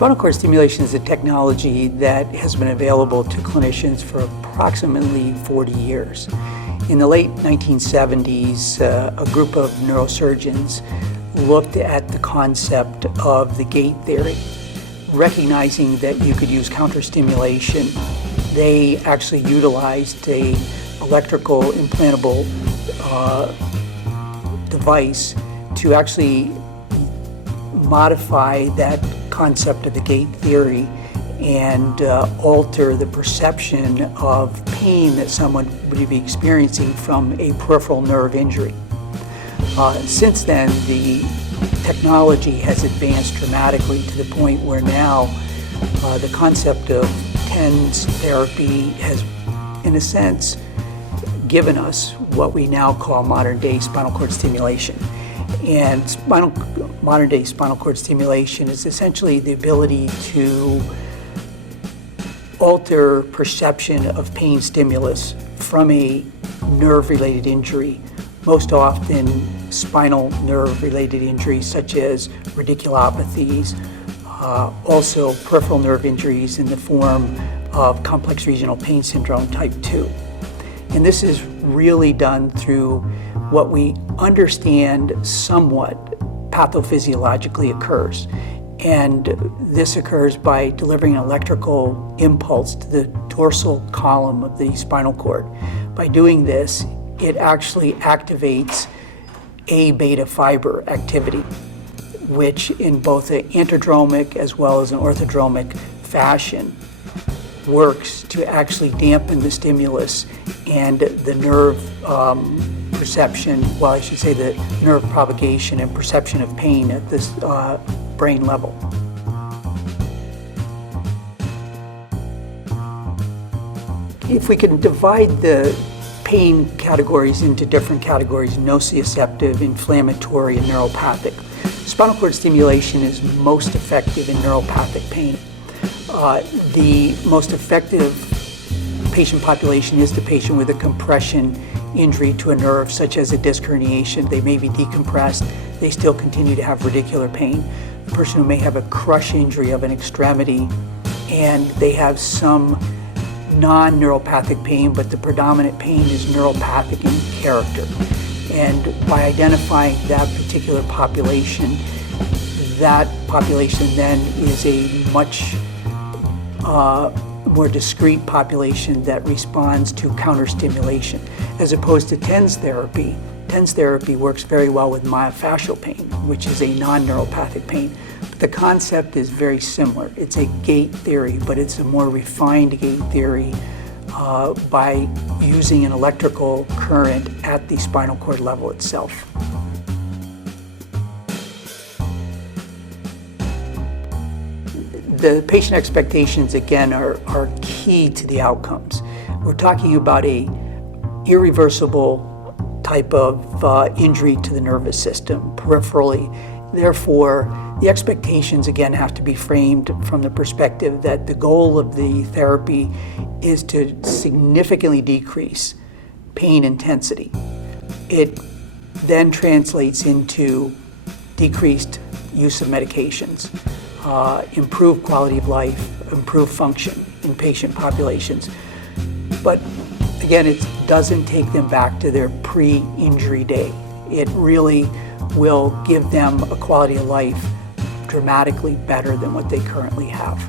Spinal cord stimulation is a technology that has been available to clinicians for approximately 40 years. In the late 1970s, a group of neurosurgeons looked at the concept of the gate theory. Recognizing that you could use counterstimulation, they actually utilized an electrical implantable device to actually modify that concept of the gate theory and alter the perception of pain that someone would be experiencing from a peripheral nerve injury. Since then, the technology has advanced dramatically to the point where now the concept of TENS therapy has, in a sense, given us what we now call modern-day spinal cord stimulation. And modern-day spinal cord stimulation is essentially the ability to alter perception of pain stimulus from a nerve-related injury, most often spinal nerve-related injuries such as radiculopathies, also peripheral nerve injuries in the form of complex regional pain syndrome type 2. And this is really done through what we understand somewhat pathophysiologically occurs. And this occurs by delivering an electrical impulse to the dorsal column of the spinal cord. By doing this, it actually activates A beta fiber activity, which in both an antidromic as well as an orthodromic fashion works to actually dampen the stimulus and the nerve perception, well, I should say the nerve propagation and perception of pain at this brain level. If we can divide the pain categories into different categories, nociceptive, inflammatory, and neuropathic, spinal cord stimulation is most effective in neuropathic pain. The most effective patient population is the patient with a compression injury to a nerve, such as a disc herniation. They may be decompressed, they still continue to have radicular pain. The person who may have a crush injury of an extremity and they have some non-neuropathic pain, but the predominant pain is neuropathic in character. And by identifying that particular population then is a much more discrete population that responds to counterstimulation, as opposed to TENS therapy. TENS therapy works very well with myofascial pain, which is a non-neuropathic pain. But the concept is very similar. It's a gate theory, but it's a more refined gate theory by using an electrical current at the spinal cord level itself. The patient expectations, again, are key to the outcomes. We're talking about a irreversible type of injury to the nervous system peripherally. Therefore, the expectations, again, have to be framed from the perspective that the goal of the therapy is to significantly decrease pain intensity. It then translates into decreased use of medications, improve quality of life, improve function in patient populations. But again, it doesn't take them back to their pre-injury day. It really will give them a quality of life dramatically better than what they currently have.